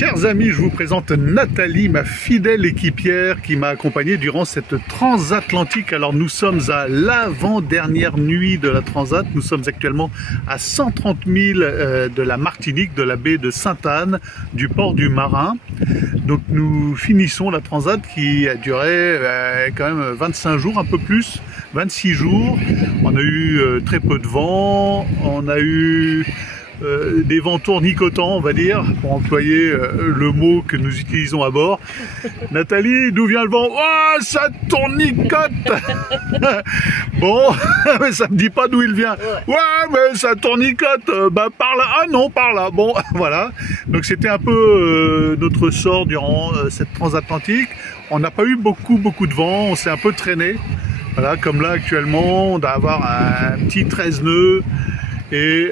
Chers amis, je vous présente Nathalie, ma fidèle équipière qui m'a accompagné durant cette transatlantique. Alors nous sommes à l'avant-dernière nuit de la transat. Nous sommes actuellement à 130 000 de la Martinique, de la baie de Sainte-Anne, du port du Marin. Donc nous finissons la transat qui a duré quand même 25 jours, un peu plus, 26 jours. On a eu très peu de vent, on a eu des vents tournicotants, on va dire, pour employer le mot que nous utilisons à bord. Nathalie, d'où vient le vent? Oh, ça tournicote. Bon, mais ça me dit pas d'où il vient. Ouais, mais ça tournicote. Bah par là. Ah non, par là. Bon, voilà. Donc c'était un peu notre sort durant cette transatlantique. On n'a pas eu beaucoup de vent. On s'est un peu traîné. Voilà, comme là actuellement, on doit avoir un petit 13 nœuds. Et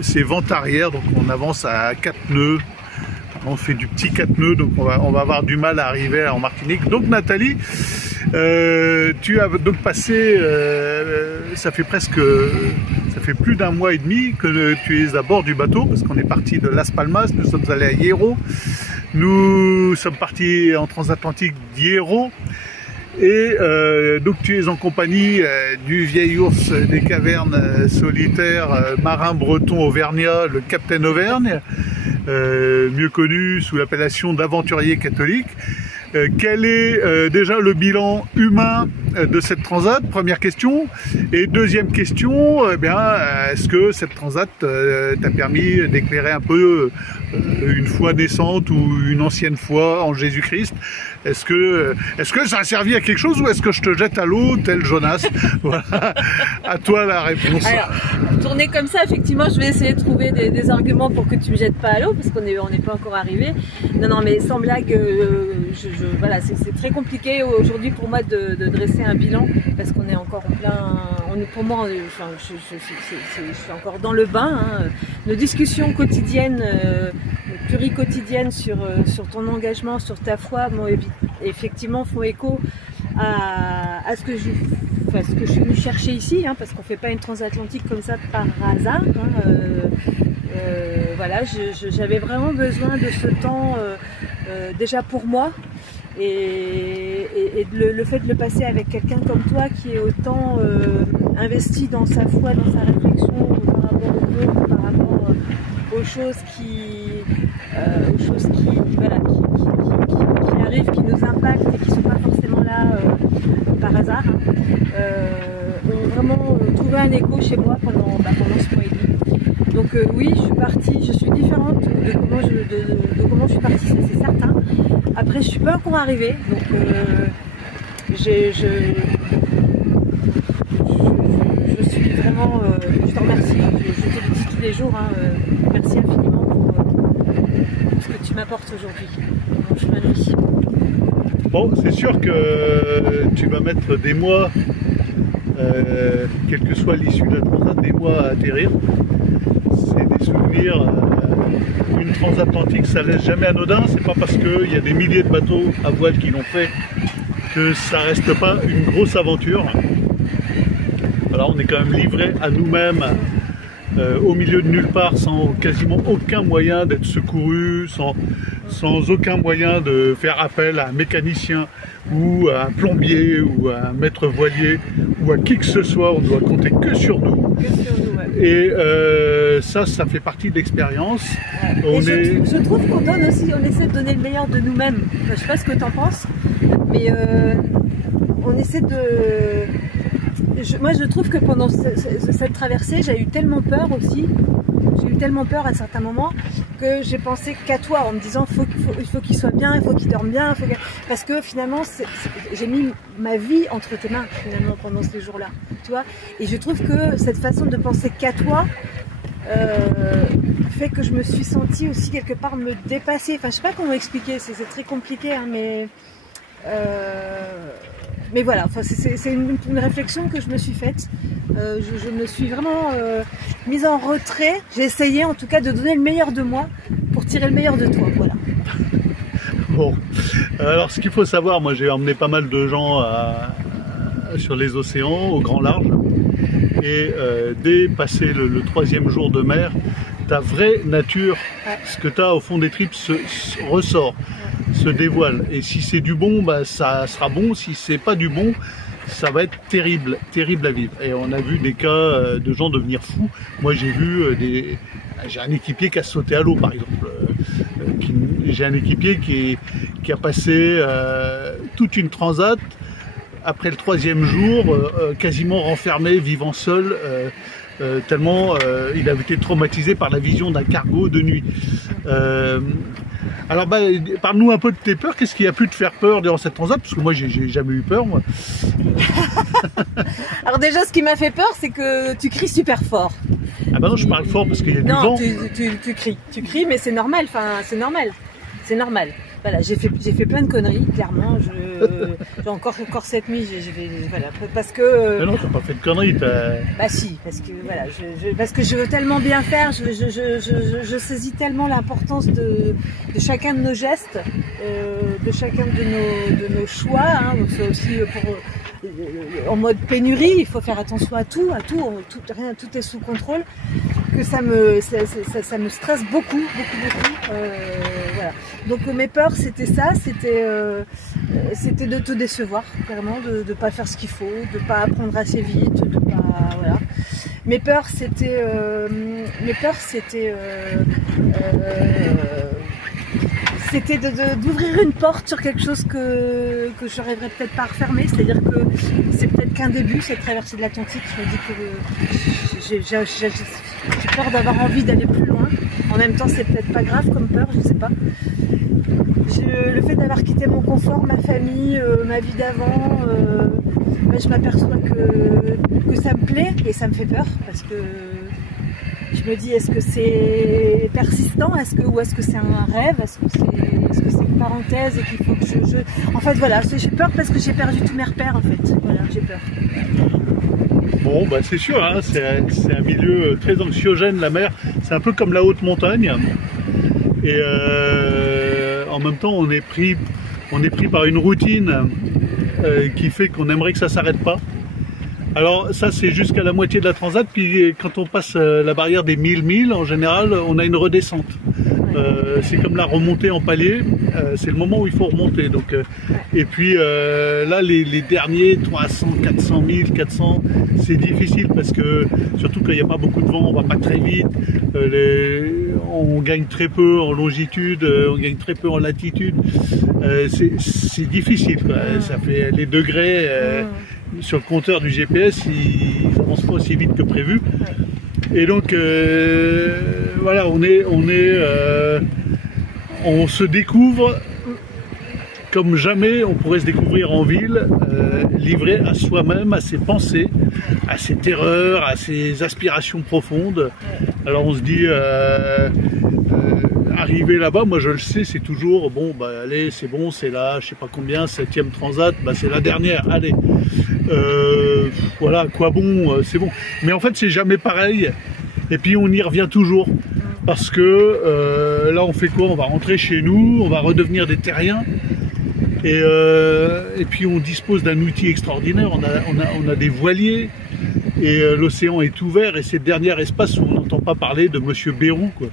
c'est vent arrière, donc on avance à 4 nœuds. On fait du petit 4 nœuds, donc on va avoir du mal à arriver en Martinique. Donc Nathalie, tu as donc passé, ça fait plus d'un mois et demi que tu es à bord du bateau, parce qu'on est parti de Las Palmas, nous sommes allés à Hierro. Nous sommes partis en transatlantique d'Hierro. Et donc tu es en compagnie du vieil ours des cavernes solitaires, marin breton auvergnat, le Capitaine Auvergne, mieux connu sous l'appellation d'aventurier catholique. Quel est déjà le bilan humain de cette transat? Première question. Et deuxième question, est-ce que cette transat t'a permis d'éclairer un peu une foi naissante ou une ancienne foi en Jésus-Christ? Est-ce que ça a servi à quelque chose ou est-ce que je te jette à l'eau tel Jonas? Voilà. À toi la réponse. Alors, tourner comme ça, effectivement, je vais essayer de trouver des arguments pour que tu me jettes pas à l'eau parce qu'on n'est pas encore arrivé. Non, mais sans blague, voilà, c'est très compliqué aujourd'hui pour moi de dresser un bilan parce qu'on est encore en plein. Pour moi, enfin, je suis encore dans le bain. Hein. Nos discussions quotidiennes, pluriquotidiennes sur ton engagement, sur ta foi, effectivement font écho à ce que je suis venue chercher ici, hein, parce qu'on fait pas une transatlantique comme ça par hasard. Hein, voilà, j'avais vraiment besoin de ce temps déjà pour moi. Et le fait de le passer avec quelqu'un comme toi qui est autant investi dans sa foi, dans sa réflexion par rapport au monde, par rapport aux choses qui arrivent, qui nous impactent et qui ne sont pas forcément là par hasard, ont vraiment trouvé un écho chez moi pendant ce mois et demi. Donc oui, je suis partie, je suis différente de comment je suis partie, c'est certain. Après, je suis pas encore arrivée, donc je suis vraiment, je te remercie, je te le dis tous les jours, hein, merci infiniment pour ce que tu m'apportes aujourd'hui dans mon chemin de vie. Bon, c'est sûr que tu vas mettre des mois, quelle que soit l'issue de la transat, des mois à atterrir. C'est des souvenirs. Une transatlantique, ça laisse jamais anodin. C'est pas parce qu'il y a des milliers de bateaux à voile qui l'ont fait que ça reste pas une grosse aventure. Alors on est quand même livré à nous-mêmes au milieu de nulle part, sans quasiment aucun moyen d'être secouru, sans aucun moyen de faire appel à un mécanicien ou à un plombier ou à un maître voilier ou à qui que ce soit. On doit compter que sur nous. Et ça fait partie de l'expérience. Ouais. Je trouve qu'on donne aussi, on essaie de donner le meilleur de nous-mêmes. Enfin, je sais pas ce que tu en penses, mais on essaie de... Moi je trouve que pendant cette traversée, j'ai eu tellement peur aussi. J'ai eu tellement peur à certains moments que j'ai pensé qu'à toi en me disant il faut qu'il soit bien, il faut qu'il dorme bien, parce que finalement j'ai mis ma vie entre tes mains finalement pendant ces jours-là, tu vois. Et je trouve que cette façon de penser qu'à toi fait que je me suis sentie aussi quelque part me dépasser. Enfin, je sais pas comment expliquer, c'est très compliqué, hein, mais voilà, enfin, c'est une réflexion que je me suis faite. Je me suis vraiment mise en retrait. J'ai essayé en tout cas de donner le meilleur de moi pour tirer le meilleur de toi. Voilà. Bon, alors ce qu'il faut savoir, moi j'ai emmené pas mal de gens sur les océans, au grand large. Et dès passé le troisième jour de mer, ta vraie nature, ce que tu as au fond des tripes ressort, se dévoile. Et si c'est du bon, bah, ça sera bon. Si c'est pas du bon, ça va être terrible, terrible à vivre. Et on a vu des cas de gens devenir fous. Moi, j'ai vu j'ai un équipier qui a sauté à l'eau, par exemple. J'ai un équipier qui a passé toute une transat. Après le 3e jour, quasiment renfermé, vivant seul, tellement il avait été traumatisé par la vision d'un cargo de nuit. Alors, bah, parle-nous un peu de tes peurs. Qu'est-ce qui a pu te faire peur durant cette transat? Parce que moi, j'ai jamais eu peur, moi. Alors déjà, ce qui m'a fait peur, c'est que tu cries super fort. Ah bah non, je parle fort parce qu'il y a du vent. Non, tu cries, mais c'est normal. Enfin, c'est normal. C'est normal. Voilà, j'ai fait plein de conneries, clairement. Encore cette nuit, voilà, parce que. Mais non, t'as pas fait de conneries. Bah si, parce que voilà, parce que je veux tellement bien faire, je saisis tellement l'importance de chacun de nos gestes, de chacun de nos choix. Hein, donc c'est aussi en mode pénurie, il faut faire attention à tout, tout est sous contrôle. Que ça me stresse beaucoup. Voilà. Donc mes peurs, c'était ça, c'était de te décevoir, clairement, de pas faire ce qu'il faut, de pas apprendre assez vite, de pas, voilà. Mes peurs, c'était d'ouvrir une porte sur quelque chose que je rêverais peut-être pas à refermer, c'est-à-dire que c'est peut-être qu'un début, cette traversée de l'Atlantique. Je me dis que j'ai peur d'avoir envie d'aller plus loin. En même temps, c'est peut-être pas grave comme peur, je sais pas. Le fait d'avoir quitté mon confort, ma famille, ma vie d'avant, je m'aperçois que ça me plaît et ça me fait peur parce que je me dis, est-ce que c'est persistant, ou est-ce que c'est un rêve, est-ce que c'est une parenthèse et qu'il faut que En fait, voilà, j'ai peur parce que j'ai perdu tous mes repères, en fait. Voilà, j'ai peur. Bon, bah c'est sûr, hein, c'est un milieu très anxiogène, la mer. C'est un peu comme la haute montagne. Et en même temps, on est pris par une routine qui fait qu'on aimerait que ça s'arrête pas. Alors ça, c'est jusqu'à la moitié de la transat, puis quand on passe la barrière des 1000 milles, en général, on a une redescente. C'est comme la remontée en palier, c'est le moment où il faut remonter. Donc, et puis là, les derniers 300, 400 000, 400, c'est difficile parce que, surtout quand il n'y a pas beaucoup de vent, on va pas très vite, on gagne très peu en longitude, on gagne très peu en latitude. C'est difficile, quoi. Ça fait les degrés sur le compteur du GPS, ils n'avancent pas aussi vite que prévu. Et donc voilà, on se découvre comme jamais on pourrait se découvrir en ville, livré à soi-même, à ses pensées, à ses terreurs, à ses aspirations profondes. Alors on se dit, arriver là-bas, moi je le sais, c'est toujours, bon, bah allez, c'est bon, c'est là, je sais pas combien, 7e transat, bah c'est la dernière, allez. Voilà, quoi bon, c'est bon. Mais en fait, c'est jamais pareil. Et puis on y revient toujours. Parce que là, on fait quoi? On va rentrer chez nous, on va redevenir des terriens. Et puis on dispose d'un outil extraordinaire. On a des voiliers. Et l'océan est ouvert. Et c'est le dernier espace où on n'entend pas parler de Monsieur Bérou, quoi.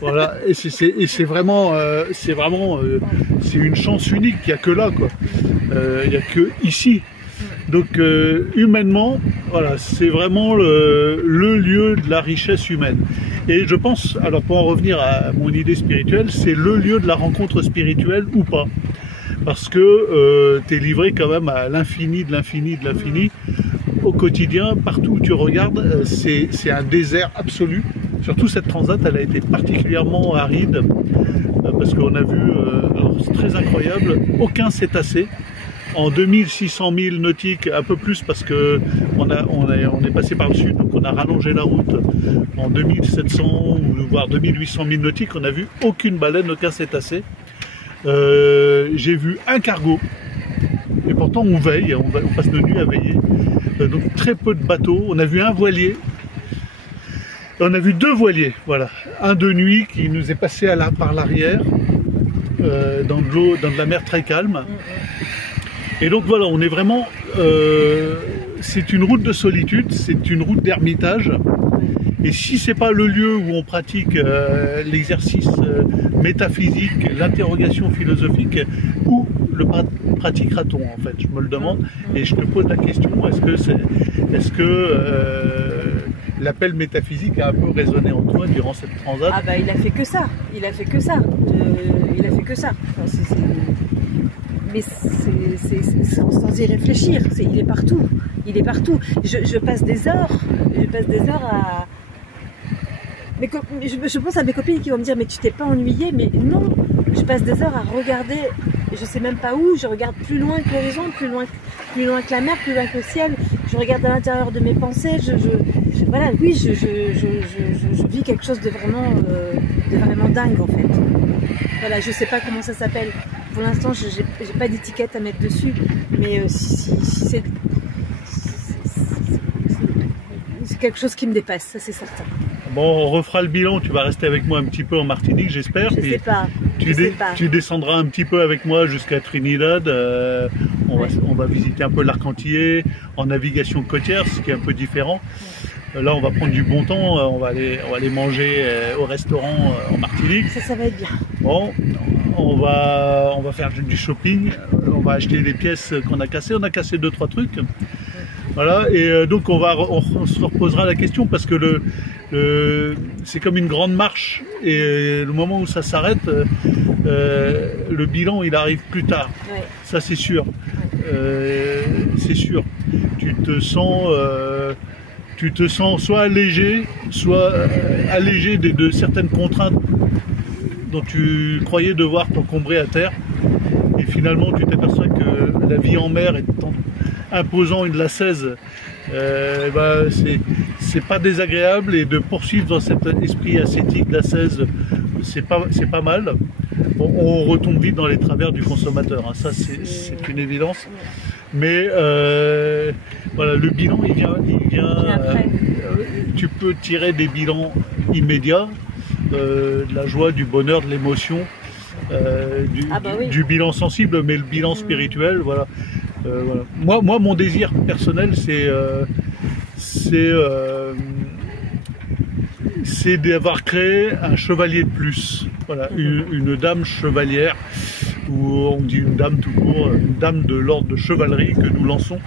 Voilà. Et c'est vraiment, c'est une chance unique. Il n'y a que là, quoi. Il n'y a que ici. Donc humainement, voilà, c'est vraiment le lieu de la richesse humaine. Et je pense, alors pour en revenir à mon idée spirituelle, c'est le lieu de la rencontre spirituelle ou pas. Parce que tu es livré quand même à l'infini de l'infini de l'infini. Au quotidien, partout où tu regardes, c'est un désert absolu. Surtout cette transat, elle a été particulièrement aride. Parce qu'on a vu, alors c'est très incroyable, aucun cétacé. En 2600 milles nautiques, un peu plus parce que on est passé par le sud, donc on a rallongé la route. En 2700 ou voire 2800 milles nautiques, on n'a vu aucune baleine, aucun cétacé. J'ai vu un cargo, et pourtant on veille, on passe nos nuits à veiller. Donc très peu de bateaux. On a vu un voilier. On a vu 2 voiliers, voilà. Un de nuit qui nous est passé par l'arrière, dans de la mer très calme. Et donc voilà, on est vraiment c'est une route de solitude, c'est une route d'ermitage. Et si c'est pas le lieu où on pratique l'exercice métaphysique, l'interrogation philosophique, où le pratiquera-t-on en fait? Je me le demande et je te pose la question, est-ce que l'appel métaphysique a un peu résonné en toi durant cette transat? Ah bah il a fait que ça, il a fait que ça, il a fait que ça. Enfin, mais sans y réfléchir, il est partout, il est partout. Je passe des heures à... Mais je pense à mes copines qui vont me dire mais tu t'es pas ennuyée, mais non, je passe des heures à regarder, je sais même pas où, je regarde plus loin que l'horizon, plus loin que la mer, plus loin que le ciel, je regarde à l'intérieur de mes pensées, voilà, oui, je vis quelque chose de vraiment dingue en fait. Voilà, je sais pas comment ça s'appelle. Pour l'instant, j'ai pas d'étiquette à mettre dessus, mais si c'est quelque chose qui me dépasse, ça c'est certain. Bon, on refera le bilan, tu vas rester avec moi un petit peu en Martinique, j'espère. Je sais pas. Tu descendras un petit peu avec moi jusqu'à Trinidad. On va visiter un peu l'Arc-en-Ciel en navigation côtière, ce qui est un peu différent. Là, on va prendre du bon temps, on va aller manger au restaurant en Martinique. Ça va être bien. Bon, on va faire du shopping, on va acheter des pièces qu'on a cassées. On a cassé 2-3 trucs. Voilà, et donc on se reposera la question parce que c'est comme une grande marche et le moment où ça s'arrête, le bilan il arrive plus tard. Ouais. Ça c'est sûr. Ouais. C'est sûr. Tu te sens soit allégé, soit allégé de certaines contraintes dont tu croyais devoir t'encombrer à terre. Et finalement tu t'aperçois que la vie en mer est imposant une lacèze, c'est pas désagréable, et de poursuivre dans cet esprit ascétique lacèze, c'est pas mal. Bon, on retombe vite dans les travers du consommateur, hein, ça c'est une évidence. Mais voilà, le bilan il vient tu peux tirer des bilans immédiats, de la joie, du bonheur, de l'émotion, du bilan sensible, mais le bilan spirituel, voilà. Voilà. Moi, mon désir personnel, c'est d'avoir créé un chevalier de plus. Voilà, une dame chevalière, ou on dit une dame tout court, une dame de l'ordre de chevalerie que nous lançons,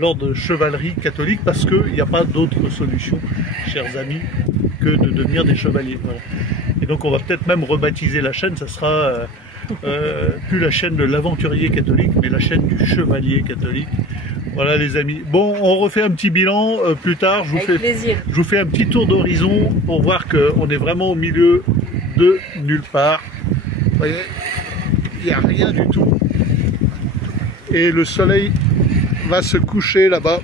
l'ordre de chevalerie catholique, parce qu'il n'y a pas d'autre solution, chers amis, que de devenir des chevaliers. Voilà. Et donc on va peut-être même rebaptiser la chaîne, ça sera... plus la chaîne de l'aventurier catholique, mais la chaîne du chevalier catholique. Voilà les amis. Bon, on refait un petit bilan plus tard. Je vous fais un petit tour d'horizon pour voir qu'on est vraiment au milieu de nulle part. Vous voyez, il n'y a rien du tout. Et le soleil va se coucher là-bas.